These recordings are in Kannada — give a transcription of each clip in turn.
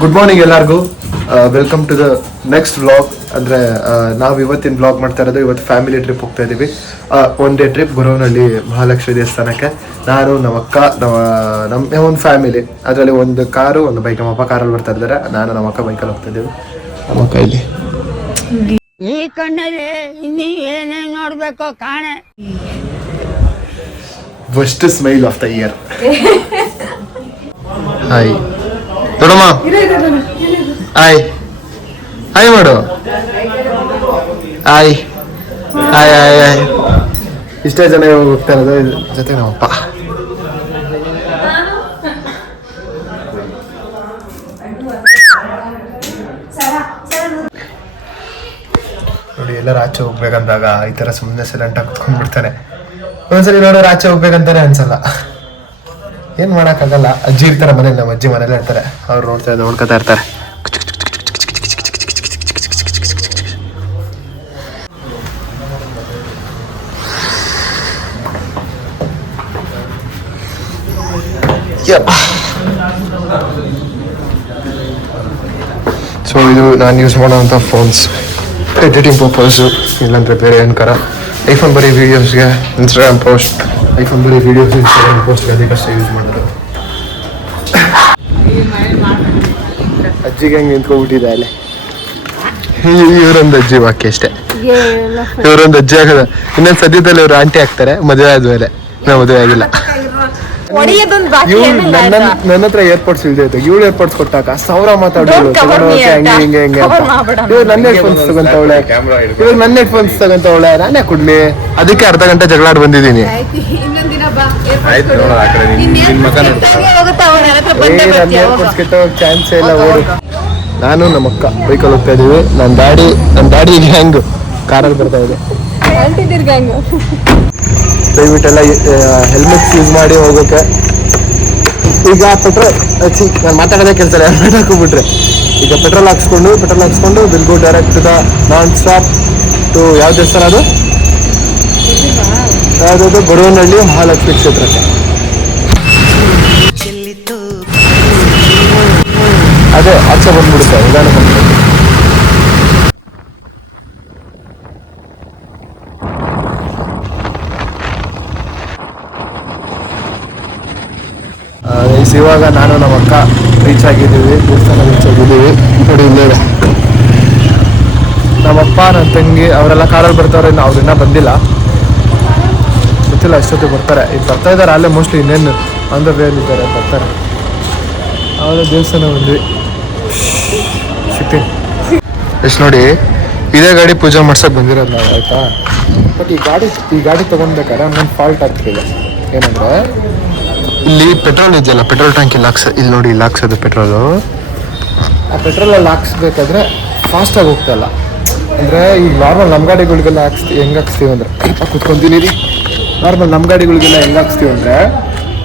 ಗುಡ್ ಮಾರ್ನಿಂಗ್ ಎಲ್ಲರಿಗೂ. Welcome to the next vlog. ಅಂದರೆ ನಾವು ಇವತ್ತಿನ ವ್ಲಾಗ್ ಮಾಡ್ತಾ ಇರೋದು, ಇವತ್ತು ಫ್ಯಾಮಿಲಿ ಟ್ರಿಪ್ ಹೋಗ್ತಾ ಇದ್ದೀವಿ. One day trip Goravanahalli Mahalakshmi ದೇವಸ್ಥಾನಕ್ಕೆ. ನಾನು ನಮ್ಮ ಅಕ್ಕ ನಮ್ಮ ಒಂದು ಫ್ಯಾಮಿಲಿ, ಅದರಲ್ಲಿ ಒಂದು ಕಾರು ಒಂದು ಬೈಕ್. ನಮ್ಮ ಅಪ್ಪ ಕಾರಲ್ಲಿ ಬರ್ತಾ ಇದ್ದಾರೆ, ನಾನು ನಮ್ಮ ಅಕ್ಕ ಬೈಕಲ್ಲಿ ಹೋಗ್ತಾ ಇದ್ದೀವಿ. ನಮ್ಮ ಅಕ್ಕ ಇಲ್ಲಿ ಈ ಕಣ್ಣಲ್ಲಿ ಇನ್ನೀ ಏನೇನು ನೋಡ್ಬೇಕೋ ಕಾಣೆ. First smile of the year. Hi ದೊಡ್ಡಮ್ಮ, ಹಾಯ್ ಹಾಯ್ ಮಾಡು. Hi hi hi hi. ಇಷ್ಟೇ ಜನ ಇವಾಗ ಹೋಗ್ತಾ ಇರೋದು, ಜೊತೆ ನಮ್ಮಪ್ಪ. ನೋಡಿ, ಎಲ್ಲರೂ ಆಚೆ ಹೋಗ್ಬೇಕಂದಾಗ ಈ ಥರ ಸುಮ್ಮನೆ ಸೈಲೆಂಟ್ ಆಗಿ ಕುತ್ಕೊಂಡ್ಬಿಡ್ತಾನೆ. ಒಂದ್ಸಲಿ ನೋಡೋರು ಆಚೆ ಹೋಗ್ಬೇಕಂತಾನೆ ಅನ್ಸಲ್ಲ. ಏನು ಮಾಡೋಕ್ಕಾಗಲ್ಲ. ಅಜ್ಜಿ ಇರ್ತಾರೆ ಮನೇಲಿ, ನಮ್ಮ ಅಜ್ಜಿ ಮನೇಲಿ ಇರ್ತಾರೆ. ಅವ್ರು ನೋಡ್ಕೊತಾ ಇರ್ತಾರೆ. ಸೊ ಇದು ನಾನು ಯೂಸ್ ಮಾಡೋವಂಥ ಫೋನ್ಸ್ ಎಡಿಟಿಂಗ್ ಪರ್ಪಸ್ಸು, ಇಲ್ಲಾಂದರೆ ಬೇರೆ ಏನಕ್ಕಾರ. ಐಫೋನ್ ಬರೀ ವೀಡಿಯೋಸ್ಗೆ, ಇನ್ಸ್ಟಾಗ್ರಾಮ್ ಪೋಸ್ಟ್. ಐಫೋನ್ ಬರೀ ವೀಡಿಯೋಸ್, ಇನ್ಸ್ಟಾಗ್ರಾಮ್ ಪೋಸ್ಟ್ಗೆ ಅದಕ್ಕಷ್ಟೇ ಯೂಸ್ ಮಾಡೋದು. ಅಜ್ಜಿಗೆ ಹೆಂಗೆ ನಿಂತ್ಕೊಬಿಟ್ಟಿದೆ ಅಲ್ಲಿ. ಇವರೊಂದು ಅಜ್ಜಿ ವಾಕ್ಯ ಅಷ್ಟೇ. ಇವರೊಂದು ಅಜ್ಜಿ ಆಗದ. ಇನ್ನೊಂದು ಸದ್ಯದಲ್ಲಿ ಇವರು ಆಂಟಿ ಆಗ್ತಾರೆ ಮದುವೆ ಆದ್ಮೇಲೆ. ನಾವು ಮದುವೆ ಆಗಿಲ್ಲ. ನನ್ನ ಹತ್ರ ಏರ್ಪೋರ್ಟ್ಸ್ ಇಲ್ದೇ ಇವಳು ಏರ್ಪೋರ್ಟ್ಸ್ ಕೊಟ್ಟಾಕ 1000 ಮಾತಾಡೋದು. ಹೆಂಗೆ ಹಿಂಗೆ ಹೆಂಗೆ ಇವ್ರು ನನ್ನ ಹೆಡ್ಫೋನ್ಸ್ ತಗೊಂತವಳೆ, ಇವ್ರು ನನ್ನ ಹೆಡ್ಫೋನ್ಸ್ ತಗೊಂತವಳೆ. ನಾನೇ ಕೊಡ್ಲಿ? ಅದಕ್ಕೆ ಅರ್ಧ ಗಂಟೆ ಜಗಳಾಡ್ ಬಂದಿದ್ದೀನಿ. ಏರ್ಪೋರ್ಟ್ಸ್ ಕೆಟ್ಟೋಗ ಚಾನ್ಸೇ ಇಲ್ಲ. ಓಡು. ನಾನು ನಮ್ಮ ಅಕ್ಕ ಬೈಕಲ್ಲಿ ಹೋಗ್ತಾ ಇದೀವಿ. ನನ್ನ ಡ್ಯಾಡಿ ಗ್ಯಾಂಗ್ ಕಾರಲ್ಲಿ ಬರ್ತಾ ಇದೆ. ದಯವಿಟ್ಟೆಲ್ಲ ಹೆಲ್ಮೆಟ್ಸ್ ಯೂಸ್ ಮಾಡಿ ಹೋಗೋಕೆ. ಈಗ ಪೆಟ್ರೋಲ್ ನಾನು ಮಾತಾಡೋದೇ ಕೆಲಸ ಇಲ್ಲ, ಹೆಲ್ಮೆಟ್ ಹಾಕೊಂಡ್ಬಿಟ್ರೆ. ಈಗ ಪೆಟ್ರೋಲ್ ಹಾಕ್ಸ್ಕೊಂಡು will go direct to the non stop to ಯಾವ ದೇವಸ್ಥಾನ ಅದು? ಯಾವುದಾದ್ರು ಗೊರವನಹಳ್ಳಿ ಮಹಾಲಕ್ಷ್ಮಿ ಕ್ಷೇತ್ರಕ್ಕೆ. ಅದೇ ಆಚೆ ಬಂದ್ಬಿಡುತ್ತೆ ನಿಧಾನ ಬಂದ್ಬಿಡುತ್ತೆ. ಇವಾಗ ನಾನು ನಮ್ಮ ಅಕ್ಕ ರೀಚ್ ಆಗಿದ್ದೀವಿ, ದೇವಸ್ಥಾನ ರೀಚ್ ಆಗಿದ್ದೀವಿ. ನೋಡಿ ಇಲ್ಲೇ ನಮ್ಮಪ್ಪ ನನ್ನ ತಂಗಿ ಅವರೆಲ್ಲ ಕಾರಲ್ಲಿ ಬರ್ತಾವ್ರೆ. ಅವ್ರು ಇನ್ನೂ ಬಂದಿಲ್ಲ, ಗೊತ್ತಿಲ್ಲ ಎಷ್ಟೊತ್ತಿಗೆ ಬರ್ತಾರೆ. ಈಗ ಬರ್ತಾ ಇದ್ದಾರೆ ಅಲ್ಲೇ ಮೋಸ್ಟ್ಲಿ. ಇನ್ನೇನು ಆನ್ ದ ವೇ ಇದ್ದಾರೆ, ಬರ್ತಾರೆ. ಅವರ ದೇವಸ್ಥಾನ ಬಂದ್ವಿ. ಸಿಗ್ತೀನಿ ಎಷ್ಟು ನೋಡಿ. ಇದೇ ಗಾಡಿ ಪೂಜೆ ಮಾಡ್ಸೋಕೆ ಬಂದಿರೋದು ನಾವು, ಆಯಿತಾ. ಬಟ್ ಈ ಗಾಡಿ ತೊಗೊಳ್ಬೇಕಾದ್ರೆ ಒಂದು ಫಾಲ್ಟ್ ಆಗ್ತಿದೆ. ಏನಂದರೆ ಇಲ್ಲಿ ಪೆಟ್ರೋಲ್ ಇದೆಯಲ್ಲ, ಪೆಟ್ರೋಲ್ ಟ್ಯಾಂಕ್ ಇಲ್ಲಿ ನೋಡಿ, ಇಲ್ಲಿ ಹಾಕ್ಸೋದು ಪೆಟ್ರೋಲು. ಆ ಪೆಟ್ರೋಲಲ್ಲಿ ಹಾಕ್ಸ್ಬೇಕಾದ್ರೆ ಫಾಸ್ಟಾಗಿ ಹೋಗ್ತಾ ಇಲ್ಲ. ಅಂದರೆ ಈಗ ನಾರ್ಮಲ್ ನಮ್ಮ ಗಾಡಿಗಳಿಗೆಲ್ಲ ಹೆಂಗೆ ಹಾಕ್ಸ್ತೀವಿ ಅಂದರೆ, ಕುತ್ಕೊಂತೀನಿ ರೀ. ನಾರ್ಮಲ್ ನಮ್ಮ ಗಾಡಿಗಳಿಗೆಲ್ಲ ಹೆಂಗೆ ಹಾಕ್ಸ್ತೀವಿ ಅಂದರೆ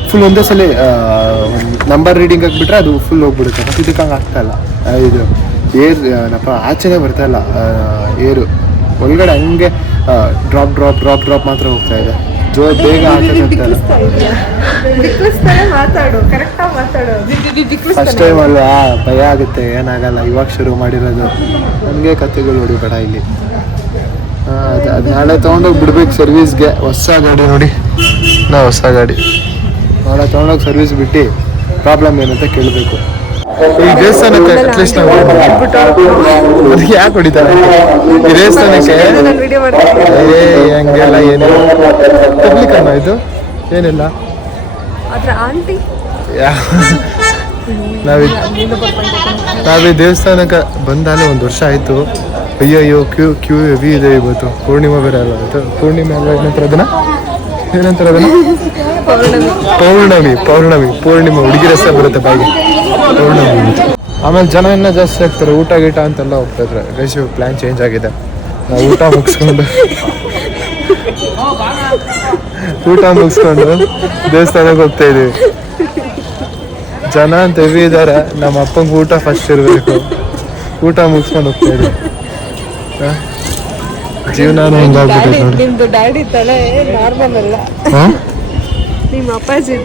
ಫುಲ್ ಒಂದೇ ಸಲ ನಂಬರ್ ರೀಡಿಂಗ್ ಆಗಿಬಿಟ್ರೆ ಅದು ಫುಲ್ ಹೋಗ್ಬಿಡುತ್ತೆ. ಮತ್ತು ಇದಕ್ಕೆ ಹಂಗೆ ಆಗ್ತಾ ಇಲ್ಲ. ಇದು ಏನಪ್ಪ ಆಚೆನೇ ಬರ್ತಾ ಇಲ್ಲ ಏರು. ಒಳಗಡೆ ಹಂಗೆ ಡ್ರಾಪ್ ಮಾತ್ರ ಹೋಗ್ತಾ ಇದೆ. ಬೇಗ ಫಸ್ಟ್ ಟೈಮ್ ಅಲ್ವಾ, ಭಯ ಆಗುತ್ತೆ. ಏನಾಗಲ್ಲ, ಇವಾಗ ಶುರು ಮಾಡಿರೋದು. ನನಗೆ ಕಥೆಗಳು ಹೊಡಿಬೇಡ ಇಲ್ಲಿ. ಅದು ನಾಳೆ ತೊಗೊಂಡೋಗಿ ಬಿಡ್ಬೇಕು ಸರ್ವಿಸ್ಗೆ. ಹೊಸ ಗಾಡಿ ನೋಡಿ, ಹೊಸ ಗಾಡಿ ನಾಳೆ ತೊಗೊಂಡೋಗಿ ಸರ್ವಿಸ್ ಬಿಟ್ಟು ಪ್ರಾಬ್ಲಮ್ ಏನಂತ ಕೇಳಬೇಕು. ಈ ದೇವಸ್ಥಾನಕ್ಕೆ ಅಟ್ಲೀಸ್ಟ್ ನಾವು ಅದಕ್ಕೆ ಯಾಕೆ ಹೊಡಿತಾರೆ ಈ ದೇವಸ್ಥಾನಕ್ಕೆ? ಹಂಗೆಲ್ಲ ಏನಿಲ್ಲ. ಪಬ್ಲಿಕ್ ಅಮ್ಮ ಇದು ಏನಿಲ್ಲ. ನಾವೀ ದೇವಸ್ಥಾನಕ್ಕೆ ಬಂದಾಲೆ 1 ವರ್ಷ ಆಯಿತು. ಅಯ್ಯೋ ಕ್ಯೂ ಹೆವಿ ಇದೆ. ಇವತ್ತು ಪೂರ್ಣಿಮಾ ಬೇರೆ ಅಲ್ಲ. ಇವತ್ತು ಪೂರ್ಣಿಮೆ ಅಲ್ಲ, ಏನಂತಾರೆ ಅದನ್ನ ಪೌರ್ಣಮಿ. ಹುಡುಗಿರ ಹೆಸರು ಬರುತ್ತೆ ಬಾಯಿಗೆ, ಪೌರ್ಣಮಿ. ಆಮೇಲೆ ಜನ ಇನ್ನೂ ಜಾಸ್ತಿ ಆಗ್ತಾರೆ. ಊಟ ಗೀಟ ಅಂತೆಲ್ಲ ಹೋಗ್ತಾ ಇದ್ರೆ. ಗೈಸ್ ಪ್ಲ್ಯಾನ್ ಚೇಂಜ್ ಆಗಿದೆ. ನಾವು ಊಟ ಮುಗಿಸ್ಕೊಂಡು ದೇವಸ್ಥಾನಕ್ಕೆ ಹೋಗ್ತಾ ಇದೀವಿ. ಜನ ಅಂತ ಹೆವಿ ಇದ್ದಾರೆ. ನಮ್ಮ ಅಪ್ಪಂಗೆ ಊಟ ಫಸ್ಟ್ ಇರಬೇಕು. ಊಟ ಮುಗಿಸ್ಕೊಂಡು ಹೋಗ್ತಾ ಇದೀವಿ. ಜೀವನ ಹೆಂಗಾಗ್ಬಿಟ್ಟೈತೆ ನೋಡಿ. ನಿಮ್ದು ಡ್ಯಾಡಿ ತಲೆ ನಾರ್ಮಲ್ ಅಲ್ಲ. ನಿಮ್ಮ ಅಪ್ಪಾಜಿ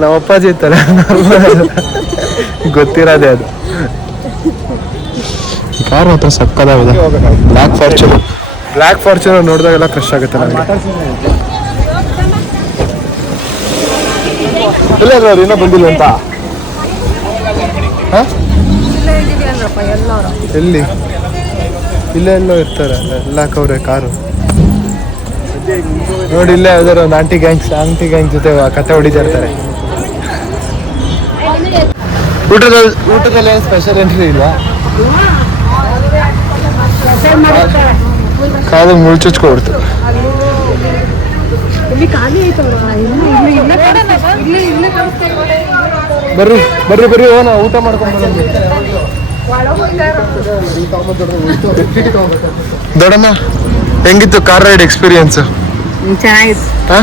ನಮ್ಮ ಅಪ್ಪಾಜಿ ಇರ್ತಾರೆ ಗೊತ್ತಿರೋದೇ ಅದು. ಕಾರ್ ಮಾತ್ರ ಸಕ್ಕದಾಗಿದೆ. ಬ್ಲ್ಯಾಕ್ ಫಾರ್ಚೂನರ್ ನೋಡಿದಾಗೆಲ್ಲ ಕ್ರಶ್ ಆಗುತ್ತೆ ನನಗೆ. ಎಲ್ಲಾದ್ರು ಅವ್ರು ಇನ್ನೂ ಬಂದಿಲ್ಲ ಅಂತ. ಎಲ್ಲಿ ಇಲ್ಲೇ ಎಲ್ಲೋ ಇರ್ತಾರೆ ಎಲ್ಲಾಕವ್ರೆ ಕಾರು ನೋಡಿ. ಇಲ್ಲೇ ಯಾವ್ದಾರು ಒಂದು ಆಂಟಿ ಗ್ಯಾಂಗ್ ಜೊತೆ ಕತೆ ಹೊಡಿತಾ ಇರ್ತಾರೆ. ಊಟದಲ್ಲಿ ಏನು ಸ್ಪೆಷಲ್ ಎಂಟ್ರಿ ಇಲ್ಲ. ಕಾಲು ಮುಳ್ಚುಚ್ಕೊಡ್ತು. ಬರ್ರಿ ಬರ್ರಿ ಬರ್ರಿ ಹೋಗೋಣ ಊಟ ಮಾಡ್ಕೊಂಡು. ದೊಡ್ಡಮ್ಮ ಹೆಂಗಿತ್ತು ಕಾರ್ ರೈಡ್ ಎಕ್ಸ್ಪೀರಿಯನ್ಸ್? ಚೆನ್ನಾಗಿತ್ತು.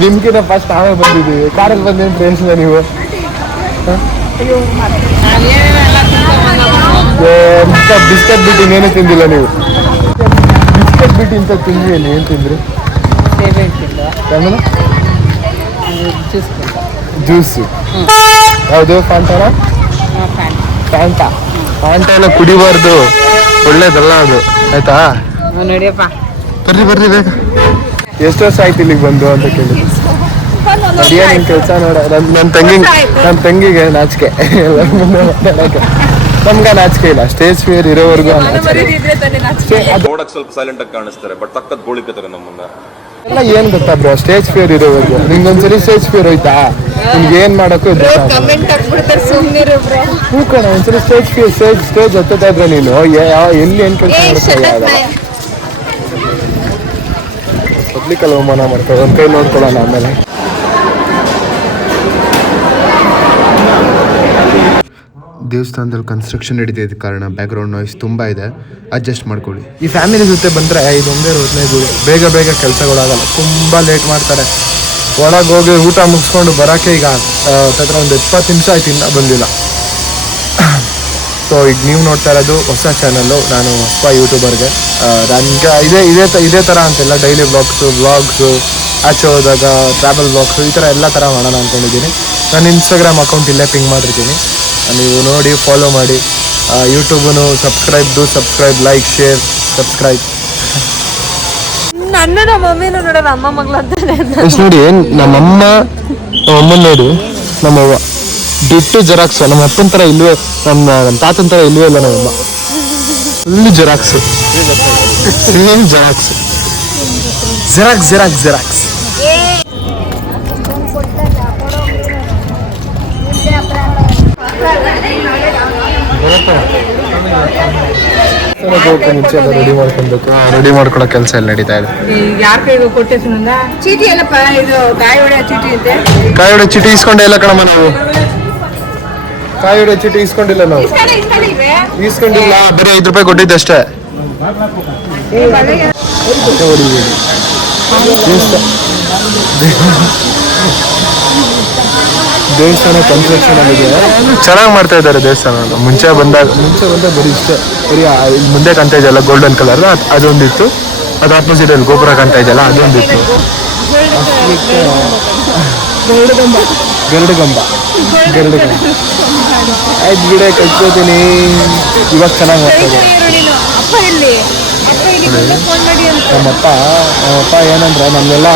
ನಿಮ್ಗಿಂತ ಫಸ್ಟ್ ನಾವೇ ಬಂದಿದ್ದೀವಿ. ಕಾರಲ್ಲಿ ಬಂದೇನು ಪ್ರಯೋಜನ ನೀವು? ಬಿಸ್ಕೆಟ್ ಬಿಟ್ಟು ಇನ್ನೇನು ತಿಂದಿಲ್ಲ ನೀವು? ಬಿಸ್ಕೆಟ್ ಬಿಟ್ಟು ಇಂಥ ತಿಂದ್ವಿ ಅಲ್ಲಿ ಏನು ತಿಂದ್ರಿ? ಆಮೇಲೆ ಜ್ಯೂಸು ಯಾವುದು? ಫ್ಯಾಂಟಾ ಎಲ್ಲ ಕುಡಿಬಾರ್ದು, ಒಳ್ಳೇದಲ್ಲ ಅದು, ಆಯ್ತಾ? ನೋಡಿಯಪ್ಪ ಬರ್ರಿ ಬರ್ರಿ ಬೇಗ. ಎಷ್ಟು ವರ್ಷ ಆಯ್ತು ಇಲ್ಲಿಗೆ ಬಂದು ಅಂತ ಕೇಳಿದ್ವಿ. ನಡಿಯ ನಿನ್ ಕೆಲಸ ನೋಡ. ನನ್ನ ತಂಗಿಗೆ ನಾಚಿಕೆ, ಎಲ್ಲರ ಮುಂದೆ ಮಾತಾಡೋಕೆ. ನಮ್ಗೆ ನಾಚಿಕೆ ಇಲ್ಲ. ಸ್ಟೇಜ್ ಫಿಯರ್ ಇರೋವರೆಗೂ ನೋಡಕ್ ಸ್ವಲ್ಪ ಸೈಲೆಂಟ್ ಆಗಿ ಕಾಣಿಸ್ತಾರೆ, ಬಟ್ ತಕ್ಕದ್ ಗೋಳಿಕತ್ತಾರೆ ನಮ್ಮನ್ನ. ಎಲ್ಲ ಏನ್ ಗೊತ್ತಾ ಬ್ರೋ, ಸ್ಟೇಜ್ ಫಿಯರ್ ಇರೋವರೆಗೂ. ನಿಂಗೊಂದ್ಸರಿ ಸ್ಟೇಜ್ ಫಿಯರ್ ಹೋಯ್ತಾ, ನಿನ್ಗೆ ಏನ್ ಮಾಡಕ್ಕೂ ಹೂಕೋಣ. ಒಂದ್ಸರಿ ಸ್ಟೇಜ್ ಹತ್ತತಾ ಇದ್ರೆ ನೀನು ಎಲ್ಲಿ ಏನ್ ಕೆಲಸ ಮಾಡ್ತಾ ಪಬ್ಲಿಕಲ್ಲಿ ಅವಮಾನ ಮಾಡ್ತಾರೆ. ಒಂದ್ ಕೈ ನೋಡ್ಕೊಳ್ಳೋಣ ಆಮೇಲೆ. ದೇವಸ್ಥಾನದಲ್ಲಿ ಕನ್ಸ್ಟ್ರಕ್ಷನ್ ನಡೀತಿದ್ದ ಕಾರಣ ಬ್ಯಾಕ್ಗ್ರೌಂಡ್ ನಾಯ್ಸ್ ತುಂಬ ಇದೆ, ಅಡ್ಜಸ್ಟ್ ಮಾಡ್ಕೊಳ್ಳಿ. ಈ ಫ್ಯಾಮಿಲಿ ಜೊತೆ ಬಂದರೆ ಇದೊಂದೇ ರೋದನೆ ಗುಡಿ. ಬೇಗ ಕೆಲಸಗಳಾಗಲ್ಲ, ತುಂಬ ಲೇಟ್ ಮಾಡ್ತಾರೆ. ಒಳಗೆ ಹೋಗಿ ಊಟ ಮುಗಿಸ್ಕೊಂಡು ಬರೋಕ್ಕೆ ಈಗ ಒಂದು 20 ನಿಮಿಷ ಆಯ್ತು, ಇನ್ನೂ ಬಂದಿಲ್ಲ. ಸೊ ಈಗ ನೀವು ನೋಡ್ತಾ ಇರೋದು ಹೊಸ ಚಾನಲ್ಲು. ನಾನು ಹೊಸ ಯೂಟ್ಯೂಬರ್ಗೆ. ನನಗೆ ಇದೇ ಥರ ಅಂತೆಲ್ಲ ಡೈಲಿ ವ್ಲಾಗ್ಸು ಆಚೆ ಹೋದಾಗ ಟ್ರಾವೆಲ್ ವ್ಲಾಗ್ಸು ಈ ಥರ ಎಲ್ಲ ಥರ ಮಾಡೋಣ ಅಂದ್ಕೊಂಡಿದ್ದೀನಿ. ನಾನು ಇನ್ಸ್ಟಾಗ್ರಾಮ್ ಅಕೌಂಟ್ ಇಲ್ಲೇ ಪಿಂಗ್ ಮಾಡಿರ್ತೀನಿ, ನೀವು ನೋಡಿ ಫಾಲೋ ಮಾಡಿ. ಯೂಟ್ಯೂಬನು ಸಬ್ಸ್ಕ್ರೈಬ್ ಲೈಕ್ ಶೇರ್ ಸಬ್ಸ್ಕ್ರೈಬ್. ನನ್ನ ಮಮ್ಮಿನೂ ನೋಡಲ್ಲ, ಅಮ್ಮ ಮಗಳು ಅಂತಾನೆ ನೋಡಿ. ನಮ್ಮಮ್ಮನ ನೋಡಿ ನಮ್ಮವ್ವ ಡಿಟ್ಟು ಜೆರಾಕ್ಸ್. ನಮ್ಮ ಅಪ್ಪನ ಥರ ಇಲ್ವೇ, ನಮ್ಮ ತಾತನ ಥರ ಇಲ್ವೇ ಇಲ್ಲ ನಮ್ಮಮ್ಮ. Full xerox, same xerox. ಮುಂಚೆ ರೆಡಿ ಮಾಡ್ಕೊಬೇಕು. ರೆಡಿ ಮಾಡ್ಕೊಳ್ಳೋ ಕೆಲಸ ಎಲ್ಲ ನಡೀತಾ ಇದೆ. ಯಾರ ಕೈಗೂ ಕೊಟ್ಟೆ ಚೀಟಿ ಎಲ್ಲಪ್ಪ, ಇದು ಕಾಯಿ ಹೊಡೆ ಚೀಟಿ ಇದೆ. ಕಾಯಿ ಹೊಡೆ ಚೀಟಿ ಇಸ್ಕೊಂಡೆ ಇಲ್ಲ ಕಣಮ್ಮ ನಾವು. ಕಾಯಿ ಹೊಡೆ ಚೀಟಿ ಇಸ್ಕೊಂಡಿಲ್ಲ ನಾವು. ಇಸ್ಕೊಂಡಿಲ್ಲ, ಬರೀ 5 ರೂಪಾಯಿ ಕೊಟ್ಟಿದ್ದೆ ಅಷ್ಟೇ. ದೇವಸ್ಥಾನ ಕನ್ಸ್ಟ್ರಕ್ಷನ್ ಆಗಿದೆ, ಚೆನ್ನಾಗಿ ಮಾಡ್ತಾ ಇದ್ದಾರೆ ದೇವಸ್ಥಾನ. ಮುಂಚೆ ಬಂದಾಗ ಬರೀ ಇಷ್ಟೇ, ಬರೀ ಮುಂದೆ ಕಾಣ್ತಾ ಇದೆಯಲ್ಲ ಗೋಲ್ಡನ್ ಕಲರ್, ಅದೊಂದಿತ್ತು. ಅದು ಆಪೋಸಿಟಲ್ಲಿ ಗೋಪುರ ಕಾಣ್ತಾ ಇದೆಯಲ್ಲ ಅದೊಂದಿತ್ತು. ಗರುಡಗಂಬ ಆಯ್ತು ಗಿಡ ಕಟ್ಕೋತೀನಿ. ಇವಾಗ ಚೆನ್ನಾಗಿ ಮಾಡ್ತಾ ಇದ್ದಾರೆ ನಮ್ಮಪ್ಪ ಏನಂದ್ರೆ ನಮ್ಮೆಲ್ಲ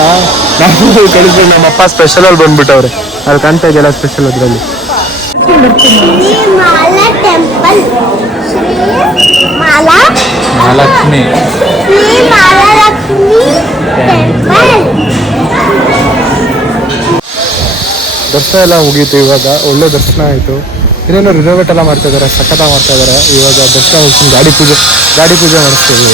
ನಾವು ಕಳಿಸ್ಬೇಕು. ನಮ್ಮಪ್ಪ ಸ್ಪೆಷಲಲ್ಲಿ ಬಂದ್ಬಿಟ್ಟವ್ರೆ, ಅದು ಕಾಣ್ತಾ ಇದೆಯಲ್ಲ ಸ್ಪೆಷಲ್ ಅದರಲ್ಲಿ. ಮಹಾಲಕ್ಷ್ಮಿ ದರ್ಶನ ಎಲ್ಲ ಮುಗೀತು. ಇವಾಗ ಒಳ್ಳೆ ದರ್ಶನ ಆಯಿತು. ಇನ್ನೇನೋ ರಿನೋವೇಟ್ ಎಲ್ಲ ಮಾಡ್ತಾ ಇದ್ದಾರೆ, ಸಖತ ಮಾಡ್ತಾ ಇದ್ದಾರೆ. ಇವಾಗ ದರ್ಶನ ಮುಗಿಸ್ಕೊಂಡು ಗಾಡಿ ಪೂಜೆ ಮಾಡಿಸ್ತೀವಿ.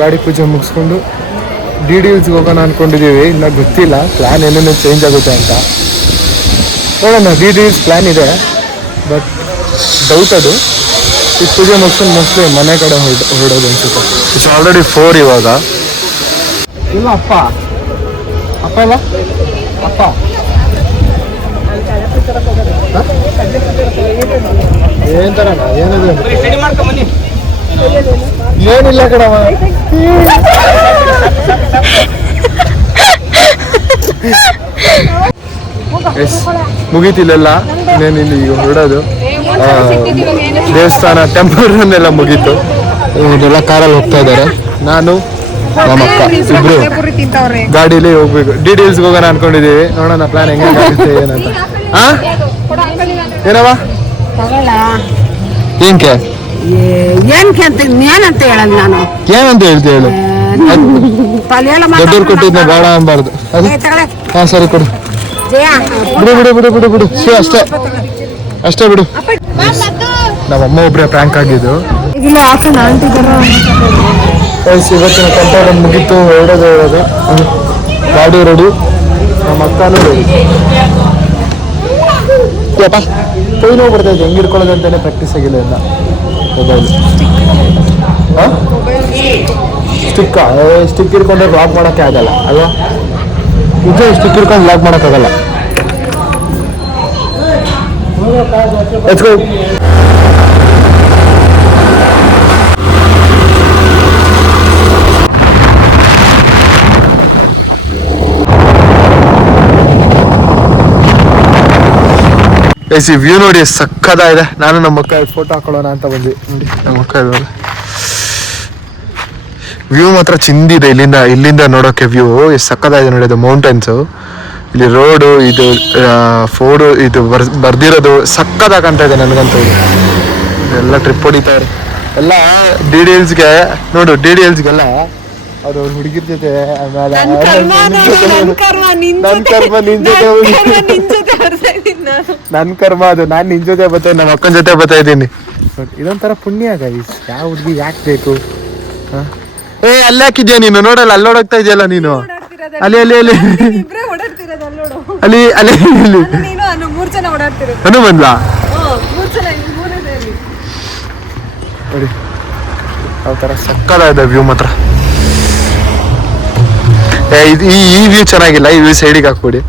ಗಾಡಿ ಪೂಜೆ ಮುಗಿಸ್ಕೊಂಡು DDLಸ್ಗೆ ಹೋಗೋಣ ಅಂದ್ಕೊಂಡಿದ್ದೀವಿ. ಇನ್ನು ಗೊತ್ತಿಲ್ಲ, ಪ್ಲ್ಯಾನ್ ಏನೇನೋ ಚೇಂಜ್ ಆಗುತ್ತೆ ಅಂತ ನೋಡೋಣ. DDLಸ್ ಪ್ಲ್ಯಾನ್ ಇದೆ, ಬಟ್ ಡೌಟ್ ಅದು. ಈ ಪೂಜೆ ಮುಗಿಸ್ಕೊಂಡು ಮೋಸ್ಟ್ಲಿ ಮನೆ ಕಡೆ ಹೊರಡೋದು ಅನ್ಸುತ್ತೆ. ಇಟ್ಸ್ ಆಲ್ರೆಡಿ 4 ಇವಾಗ. ಇಲ್ಲ ಅಪ್ಪ ಇಲ್ಲ ಅಪ್ಪ ಏನ್ ತರ ಏನಿದೆ ಏನಿಲ್ಲ ಕಣವ. ಮುಗೀತಿಲ್ಲ ಇನ್ನೇನು ಇಲ್ಲಿ ಈಗ ಹೊರಡೋದು. ದೇವಸ್ಥಾನ ಟೆಂಪಲ್ ರನ್ ಎಲ್ಲ ಮುಗೀತು. ಇವರೆಲ್ಲ ಕಾರಲ್ಲಿ ಹೋಗ್ತಾ ಇದ್ದಾರೆ. ನಾನು ನಮ್ಮ ಅಕ್ಕ ಇಬ್ರು ಗಾಡೀಲಿ ಹೋಗ್ಬೇಕು. ಡೀಟೇಲ್ಸ್ಗೆ ಹೋಗೋಣ ಅನ್ಕೊಂಡಿದೀವಿ. ನೋಡೋಣ ಪ್ಲಾನ್ ಹೆಂಗಾಗುತ್ತೆ ಏನಂತ. ಏನವ ಏನ್ಕೆ ಏನಕ್ಕೆ ಅಂತ ಏನಂತ ಹೇಳಲ್ಲ ನಾನು. ಏನಂತ ಹೇಳ್ತೀವಿ ಹೇಳು. ದೊಡ್ಡವ್ರು ಕೊಟ್ಟಿದ್ನ ಬೇಡ ಅನ್ಬಾರ್ದು. ಅದು ಹಾ ಸರಿ ಕೊಡು. ಬಿಡು ಬಿಡು ಬಿಡು ಬಿಡು ಬಿಡು ಸಿ ಅಷ್ಟೇ ಅಷ್ಟೇ ಬಿಡು. ನಮ್ಮಮ್ಮ ಒಬ್ರೆ ಪ್ರ್ಯಾಂಕ್ ಆಗಿದ್ದು. ಇವತ್ತಿನ ಕಂಟೆಂಟ್ ಮುಗೀತು. ಹೊರಡೋದು ಗಾಡಿ ರೆಡಿ, ನಮ್ಮ ಅಕ್ಕನೂ ರೆಡಿ. ಯಪ್ಪ ಕೈ ನೋವು ಬರ್ತಾ ಇದೆ. ಹೆಂಗೆ ಹಿಡ್ಕೊಳ್ಳೋದು ಅಂತಾನೆ ಪ್ರಾಕ್ಟೀಸ್ ಆಗಿಲ್ಲ ಎಲ್ಲ. ಮೊಬೈಲ್ ಸ್ಟಿಕ್ ಹಿಡ್ಕೊಂಡ್ರೆ ಬ್ಲಾಗ್ ಮಾಡೋಕ್ಕೆ ಆಗಲ್ಲ ಅಲ್ವಾ? ನಿಜ ಸ್ಟಿಕ್ ಹಿಡ್ಕೊಂಡು ಬ್ಲಾಗ್ ಮಾಡೋಕ್ಕಾಗಲ್ಲ. Let's go. ಈ ವ್ಯೂ ನೋಡಿ ಸಕ್ಕದಾಗಿದೆ. ನಾನು ನಮ್ಮ ಅಕ್ಕ ಫೋಟೋ ಹಾಕೊಳ್ಳೋಣ ಅಂತ ಬಂದ್ವಿ. ನೋಡಿ ನಮ್ಮ ಅಕ್ಕ ಇವಾಗ ವ್ಯೂ ಮಾತ್ರ ಚಿಂದಿದೆ. ಇಲ್ಲಿಂದ ನೋಡೋಕೆ ವ್ಯೂ ಎಷ್ಟು ಸಕ್ಕದಾಗಿದೆ ನೋಡಿ. ಅದು ಮೌಂಟೇನ್ಸು, ಇಲ್ಲಿ ರೋಡು, ಇದು ಫೋಡು, ಇದು ಬರ್ದಿರೋದು ಸಕ್ಕದಾಗಿ ಕಾಣ್ತಾ ಇದೆ ನನಗಂತೂ. ಎಲ್ಲ ಟ್ರಿಪ್ ಹೊಡಿತಾರೆ ಎಲ್ಲ. DDLsಗೆ ನೋಡು, DDLsಗೆಲ್ಲ ಅವ್ರ ಹುಡುಗಿರ್ ಜೊತೆ ಆಮೇಲೆ ನನ್ನ ಕರ್ಮ ಅದು. ನಾನು ನಿನ್ ಜೊತೆ ಬರ್ತಾ ನಮ್ಮ ಅಕ್ಕನ ಜೊತೆ ಬರ್ತಾ ಇದ್ದೀನಿ. ಇದೊಂಥರ ಪುಣ್ಯ ಗೈಸ್. ಯಾವ ಹುಡುಗಿ ಯಾಕೆ ಬೇಕು? ಏ ಅಲ್ಲಿ ಹಾಕಿದ್ಯಾ ನೀನು? ನೋಡಲ್ಲ, ಅಲ್ಲಿ ಓಡೋಗ್ತಾ ಇದೆಯಲ್ಲ ನೀನು. ಅಲ್ಲಿ ಅಲ್ಲಿ ಅಲ್ಲಿ ಅಲ್ಲಿ ಅಲ್ಲಿ ಅನು ಬಂದ್ಲಾ ನೋಡಿ. ಯಾವ ಥರ ಸಕ್ಕದಾಗಿದೆ ವ್ಯೂ ಮಾತ್ರ. ಈ ವ್ಯೂ ಚೆನ್ನಾಗಿಲ್ಲ. ಈ ವ್ಯೂ ಸೈಡಿಗೆ ಹಾಕ್ಬಿಡಿ.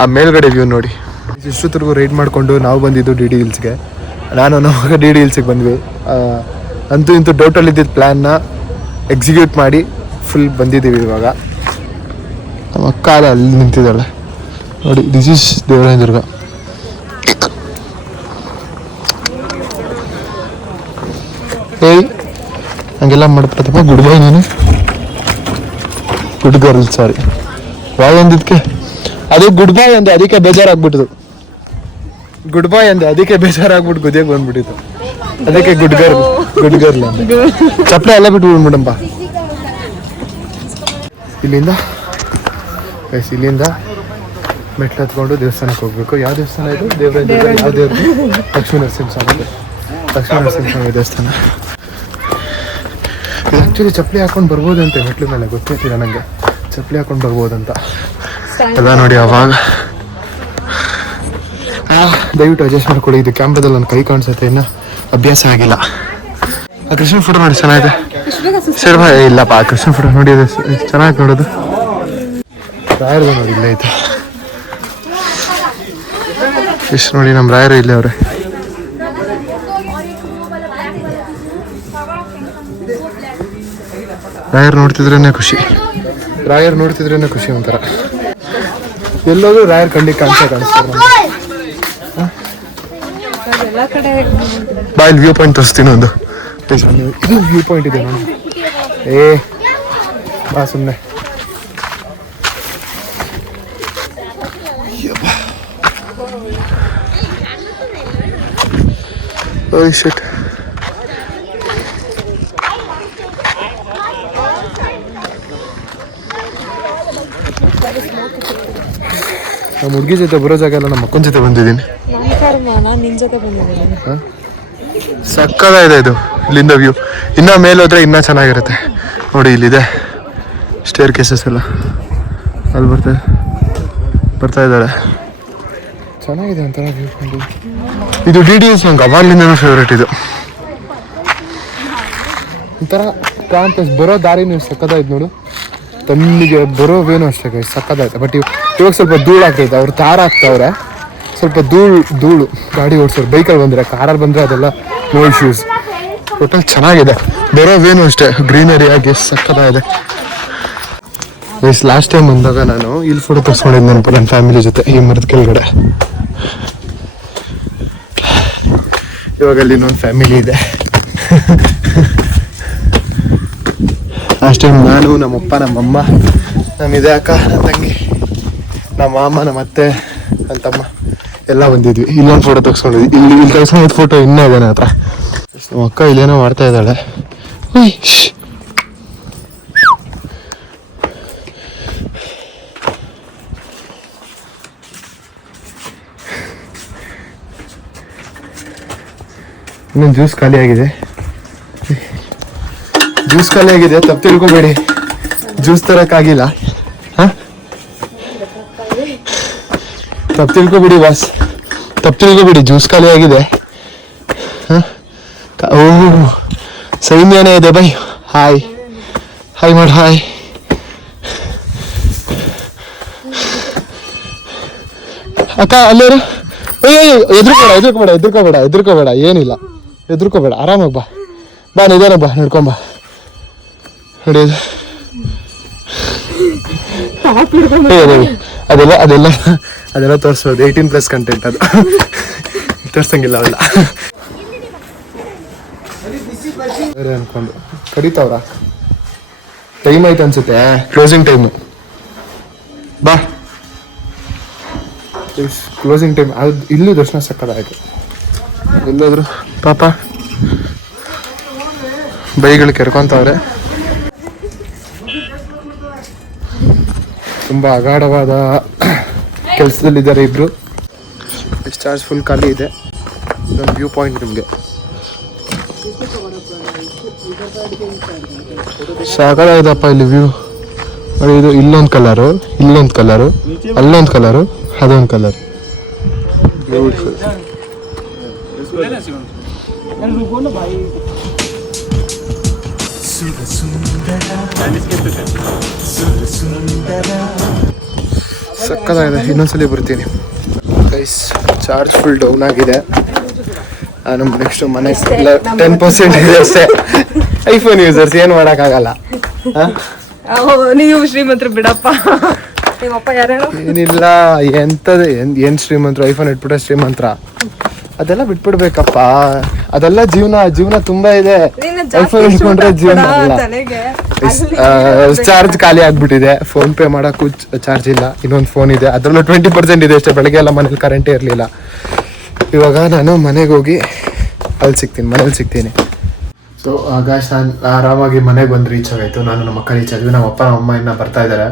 ಆ ಮೇಲ್ಗಡೆ ವ್ಯೂ ನೋಡಿ. ಇಷ್ಟೊತ್ತಿಗೂ ರೈಡ್ ಮಾಡಿಕೊಂಡು ನಾವು ಬಂದಿದ್ದು DDLsಗೆ. ನಾನು ನಮಗೆ DDLsಗೆ ಬಂದ್ವಿ. ಅಂತೂ ಇಂತೂ ಡೌಟಲ್ಲಿದ್ದಿದ್ದು ಪ್ಲ್ಯಾನ್ನ ಎಕ್ಸಿಕ್ಯೂಟ್ ಮಾಡಿ ಫುಲ್ ಬಂದಿದ್ದೀವಿ ಇವಾಗ. ನಮ್ಮ ಅಕ್ಕ ಅಲ್ಲಿ ನಿಂತಿದ್ದಾಳೆ ನೋಡಿ. This is Devarayanadurga. ಏಯ್ ಹಂಗೆಲ್ಲ ಮಾಡ್ಬಿಡ್ತಪ್ಪ. ಗುಡ್ ಬೈ ನೀನು. Good girl. ಸಾರಿ ಬಾಯ್ ಅಂದಿದ್ಕೆ ಅದೇ ಗುಡ್ ಬಾಯ್ ಅಂದೆ, ಅದಕ್ಕೆ ಬೇಜಾರಾಗ್ಬಿಟ್ಟಿತು. ಗುಡ್ ಬಾಯ್ ಅಂದೆ, ಅದಕ್ಕೆ ಬೇಜಾರಾಗ್ಬಿಟ್ಟು ಗುದಿಯಾಗಿ ಬಂದ್ಬಿಟ್ಟಿತ್ತು. ಅದಕ್ಕೆ ಗುಡ್ ಗರ್ಲ್ ಅಂದೆ. ಚಪ್ಪಲೆ ಎಲ್ಲ ಬಿಟ್ಟು ಬಿಡ್ಬಿಡಂಪ. ಇಲ್ಲಿಂದ ಮೆಟ್ಲು ಹತ್ಕೊಂಡು ದೇವಸ್ಥಾನಕ್ಕೆ ಹೋಗ್ಬೇಕು. ಯಾವ ದೇವಸ್ಥಾನ ಇದು? ದೇವರಾಯನದುರ್ಗ. ಯಾವ ದೇವ್ರು? ಲಕ್ಷ್ಮೀ ನರಸಿಂಹಸ್ವಾಮಿ. ಲಕ್ಷ್ಮೀ ನರಸಿಂಹಸ್ವಾಮಿ ದೇವಸ್ಥಾನ. ಇದು ಆ್ಯಕ್ಚುಲಿ ಚಪ್ಪಲಿ ಹಾಕೊಂಡು ಬರ್ಬೋದಂತೆ ಮೆಟ್ಲು ಮೇಲೆ. ಗೊತ್ತಿಲ್ಲ ನನಗೆ ಚಪ್ಪಲಿ ಹಾಕೊಂಡು ಬರ್ಬೋದಂತ. ಎಲ್ಲ ನೋಡಿ ಅವಾಗ. ದಯವಿಟ್ಟು ಅಡ್ಜಸ್ಟ್ ಮಾಡ್ಕೊಳ್ಳಿ. ಇದು ಕ್ಯಾಮ್ರಾದಲ್ಲಿ ನನ್ನ ಕೈ ಕಾಣಿಸುತ್ತೆ, ಇನ್ನು ಅಭ್ಯಾಸ ಆಗಿಲ್ಲ. ಆ ಕೃಷ್ಣ ಫೋಟೋ ನೋಡಿ ಚೆನ್ನಾಗಿದೆ. ಸರಿ ಭಾಯ್ ಇಲ್ಲಪ್ಪ, ಆ ಕೃಷ್ಣ ಫೋಟೋ ನೋಡಿ ಅದು ಚೆನ್ನಾಗಿ ನೋಡೋದು. ರಾಯರ್ದು ನೋಡಿ ಇಲ್ಲೇ ಐತೆ. ಎಷ್ಟು ನೋಡಿ ನಮ್ಮ ರಾಯರು ಇಲ್ಲೇ ಅವ್ರೆ. ರಾಯರ್ ನೋಡ್ತಿದ್ರೇನೆ ಖುಷಿ ಒಂಥರ. ಎಲ್ಲೋದು ರಾಯರ್ ಕಣ್ಣಿಗೆ ಕಾಣಿಸ್ತಾರೆ. ಬಾ ಇಲ್ಲಿ ವ್ಯೂ ಪಾಯಿಂಟ್ ತೋರಿಸ್ತೀನಿ ಒಂದು. ಇದು ವ್ಯೂ ಪಾಯಿಂಟ್ ಇದೆ ನೋಡಿ. ಬಾ ಸುಮ್ಮನೆ. Oh shit. ನಮ್ಮ ಹುಡುಗಿ ಜೊತೆ ಬರೋ ಜಾಗ ಎಲ್ಲ ನಮ್ಮ ಅಕ್ಕನ ಜೊತೆ ಬಂದಿದ್ದೀನಿ. ಸಕ್ಕದಾಗಿದೆ ಇದು. ಇಲ್ಲಿಂದ ವ್ಯೂ ಇನ್ನ ಮೇಲೆ ಹೋದ್ರೆ ಇನ್ನೂ ಚೆನ್ನಾಗಿರುತ್ತೆ ನೋಡಿ. ಇಲ್ಲಿದೆ ಸ್ಟೇರ್ ಕೇಸಸ್ ಎಲ್ಲ. ಅಲ್ಲಿ ಬರ್ತಾ ಇದ್ದಾಳೆ. ಚೆನ್ನಾಗಿದೆ ಒಂಥರ ವ್ಯೂ ಪಾಯಿಂಟ್. ಇದು DDLs ನಂಗೆ ಅವಾಗ್ಲಿಂದನೂ ಫೇವ್ರೇಟ್. ಇದು ಒಂಥರ ಕ್ಯಾಂಪಸ್ ಬರೋ ದಾರಿನೂ ಸಕ್ಕದಾಯ್ತು ನೋಡು. ತನ್ನಿಗೆ ಬರೋ ವೇನು ಅಷ್ಟೇ ಸಕ್ಕದಾಯ್ತು. ಬಟ್ ಇವಾಗ ಸ್ವಲ್ಪ ಧೂಳು ಆಗ್ತೈತೆ. ಅವ್ರು ತಾರ ಹಾಕ್ತವ್ರೆ, ಸೊ ಸ್ವಲ್ಪ ಧೂಳು ಗಾಡಿ ಓಡಿಸೋರು. ಬೈಕಲ್ಲಿ ಬಂದರೆ, ಕಾರಲ್ಲಿ ಬಂದರೆ ಅದೆಲ್ಲ ನೋ ಇಶ್ಯೂಸ್. ಟೋಟಲ್ ಚೆನ್ನಾಗಿದೆ. ಬೇರೆವೇನು ಅಷ್ಟೇ ಗ್ರೀನರಿ ಆಗಿ ಸಕ್ಕತ್ತಾಗಿದೆ. ಲಾಸ್ಟ್ ಟೈಮ್ ಬಂದಾಗ ನಾನು ಇಲ್ಲಿ ಫೋಟೋ ತರಿಸ್ಕೊಂಡಿದ್ದು ನೆನಪು ನನ್ನ ಫ್ಯಾಮಿಲಿ ಜೊತೆ ಈ ಮರದ ಕೆಳಗಡೆ. ಇವಾಗ ಅಲ್ಲಿ ಇನ್ನೊಂದು ಫ್ಯಾಮಿಲಿ ಇದೆ. ಲಾಸ್ಟ್ ಟೈಮ್ ನಾನು, ನಮ್ಮಪ್ಪ, ನಮ್ಮಮ್ಮ, ನಮ್ಮಿದೆ ಅಕ್ಕ, ನನ್ನ ತಂಗಿ, ನಮ್ಮ ಮಾಮ, ನಮ್ಮ ಅತ್ತೆ, ನನ್ನ ತಮ್ಮ ಎಲ್ಲ ಬಂದಿದ್ವಿ. ಇಲ್ಲೊಂದು ಫೋಟೋ ತೆಗೆಸ್ಕೊಂಡಿದ್ವಿ. ಇಲ್ಲಿ ತೆಗೆಸ್ಕೊಂಡಿದ್ದು ಫೋಟೋ ಇನ್ನೂ ಇದೆ ನನ್ನ ಹತ್ರ. ನಮ್ಮ ಅಕ್ಕ ಇಲ್ಲೇನೋ ಮಾಡ್ತಾ ಇದ್ದಾಳೆ. ಇನ್ನೊಂದು ಜ್ಯೂಸ್ ಖಾಲಿ ಆಗಿದೆ. ತಪ್ಪು ತಿಳ್ಕೊಬೇಡಿ, ಜ್ಯೂಸ್ ತರಕ್ಕಾಗಿಲ್ಲ. ತಪ್ಪು ತಿಳ್ಕೊಬೇಡಿ ಬಾಸ್, ತಪ್ಪು ತಿಳ್ಕೊಬೇಡಿ, ಜ್ಯೂಸ್ ಖಾಲಿ ಆಗಿದೆ. ಓಹ್ ಸೈನ್ಯನೇ ಇದೆ ಬೈ. ಹಾಯ್ ಮಾಡಿ ಹಾಯ್. ಅಕ್ಕ ಅಲ್ಲೇರು. ಎದ್ರುಕೋಬೇಡ, ಏನಿಲ್ಲ, ಎದ್ರುಕೋಬೇಡ, ಆರಾಮಾಗಿ ಬಾ ನಿಧಾನ ಬಾ, ನಡ್ಕೊಂಬ ನೋಡಿ. ಅದೆಲ್ಲ ತೋರಿಸ್ಬೋದು. 18+ ಕಂಟೆಂಟ್ ಅದು. ತೋರ್ಸಂಗಿಲ್ಲ ಅವೆಲ್ಲ. ಅನ್ಕೊಂಡು ಕರೀತಾವ್ರ. ಟೈಮ್ ಆಯ್ತು ಅನ್ಸುತ್ತೆ, ಕ್ಲೋಸಿಂಗ್ ಟೈಮ್. ಬಾ, ಕ್ಲೋಸಿಂಗ್ ಟೈಮ್. ಅದು ಇಲ್ಲೂ ದರ್ಶನ ಸಕ್ಕದಾಯ್ತು. ಎಲ್ಲಾದ್ರು ಪಾಪ ಬೈಗಳು ಕೆರ್ಕೊಂತವ್ರೆ. ತುಂಬ ಅಗಾಢವಾದ ಕೆಲಸದಲ್ಲಿದ್ದಾರೆ ಇಬ್ರು. ಚಾರ್ಜ್ ಫುಲ್ ಖಾಲಿ ಇದೆ. ಇದೊಂದು ವ್ಯೂ ಪಾಯಿಂಟ್ ನಿಮಗೆ ಸಾಕಾಗಿದೆಪ್ಪ ಇಲ್ಲಿ ವ್ಯೂ ನೋಡಿ. ಇದು ಇಲ್ಲೊಂದು ಕಲರು, ಅಲ್ಲೊಂದು ಕಲರು, ಅದೊಂದು ಕಲರ್. ಬ್ಯೂಟಿಫುಲ್. ಸಕ್ಕತ್ತಾಗಿದೆ. ಇನ್ನೊಂದ್ಸಲಿ ಬರ್ತೀನಿ ಗೈಸ್. ಚಾರ್ಜ್ ಫುಲ್ ಡೌನ್ ಆಗಿದೆ. ನಮ್ಮ ನೆಕ್ಸ್ಟ್ ಮನೆ 10% ಇದೆ ಅಷ್ಟೇ. ಐಫೋನ್ ಯೂಸರ್ಸ್ ಏನು ಮಾಡೋಕ್ಕಾಗಲ್ಲ. ನೀವು ಶ್ರೀಮಂತರು ಬಿಡಪ್ಪ. ನಿಮ್ಮಪ್ಪ ಯಾರು? ಏನಿಲ್ಲ, ಎಂಥದ್ದು ಏನು ಶ್ರೀಮಂತರು. ಐಫೋನ್ ಇಟ್ಬಿಟ್ರೆ ಶ್ರೀಮಂತರ. ಅದೆಲ್ಲ ಬಿಟ್ಬಿಡ್ಬೇಕಪ್ಪ. ಅದೆಲ್ಲ ಜೀವನ ತುಂಬಾ ಇದೆ. ಐಫೋನ್ ಇಟ್ಕೊಂಡ್ರೆ ಜೀವನ ಅಲ್ಲ. ಚಾರ್ಜ್ ಖಾಲಿ ಆಗ್ಬಿಟ್ಟಿದೆ. ಫೋನ್ ಪೇ ಮಾಡೋಕ್ಕೂ ಚಾರ್ಜ್ ಇಲ್ಲ. ಇನ್ನೊಂದು ಫೋನ್ ಇದೆ, ಅದರಲ್ಲೂ 20% ಇದೆ ಅಷ್ಟೇ. ಬೆಳಗ್ಗೆ ಎಲ್ಲ ಮನೇಲಿ ಕರೆಂಟೇ ಇರಲಿಲ್ಲ. ಇವಾಗ ನಾನು ಮನೆಗೆ ಹೋಗಿ ಮನೇಲಿ ಸಿಗ್ತೀನಿ. ಸೊ ಆಗಾಶ್ ನಾನು ಆರಾಮಾಗಿ ಮನೆಗೆ ಬಂದು ರೀಚ್ ಆಗಾಯ್ತು. ನಾನು ನಮ್ಮ ಅಕ್ಕ ರೀಚ್ ಆದ್ವಿ. ನಮ್ಮ ಅಪ್ಪ ನಮ್ಮ ಅಮ್ಮ ಇನ್ನೂ ಬರ್ತಾ ಇದ್ದಾರೆ.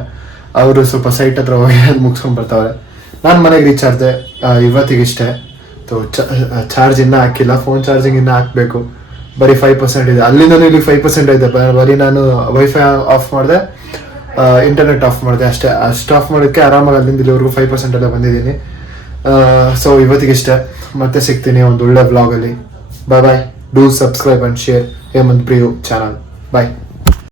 ಅವರು ಸ್ವಲ್ಪ ಸೈಟ್ ಹತ್ರ ಹೋಗಿ ಅದು ಮುಗಿಸ್ಕೊಂಡು ಬರ್ತಾವ್ರೆ. ನಾನು ಮನೆಗೆ ರೀಚ್ ಆದೆ ಇವತ್ತಿಗಿಷ್ಟೇ. ಚಾರ್ಜ್ ಇನ್ನೂ ಹಾಕಿಲ್ಲ. ಫೋನ್ ಚಾರ್ಜಿಂಗ್ ಇನ್ನೂ ಹಾಕಬೇಕು. ಬರೀ 5% ಇದೆ. ಅಲ್ಲಿಂದನೂ ಇಲ್ಲಿ 5% ಇದೆ. ಬರೀ ನಾನು ವೈಫೈ ಆಫ್ ಮಾಡಿದೆ, ಇಂಟರ್ನೆಟ್ ಆಫ್ ಮಾಡಿದೆ ಅಷ್ಟೇ. ಅಷ್ಟು ಆಫ್ ಮಾಡೋಕ್ಕೆ ಆರಾಮಾಗಿ ಅಲ್ಲಿಂದ ಇಲ್ಲಿವರೆಗೂ 5% ಎಲ್ಲ ಬಂದಿದ್ದೀನಿ. ಸೊ ಇವತ್ತಿಗಿಷ್ಟೇ. ಮತ್ತೆ ಸಿಗ್ತೀನಿ ಒಂದು ಒಳ್ಳೆ ವ್ಲಾಗಲ್ಲಿ. Bye. Do subscribe and share Hemanth Priyu channel. Bye.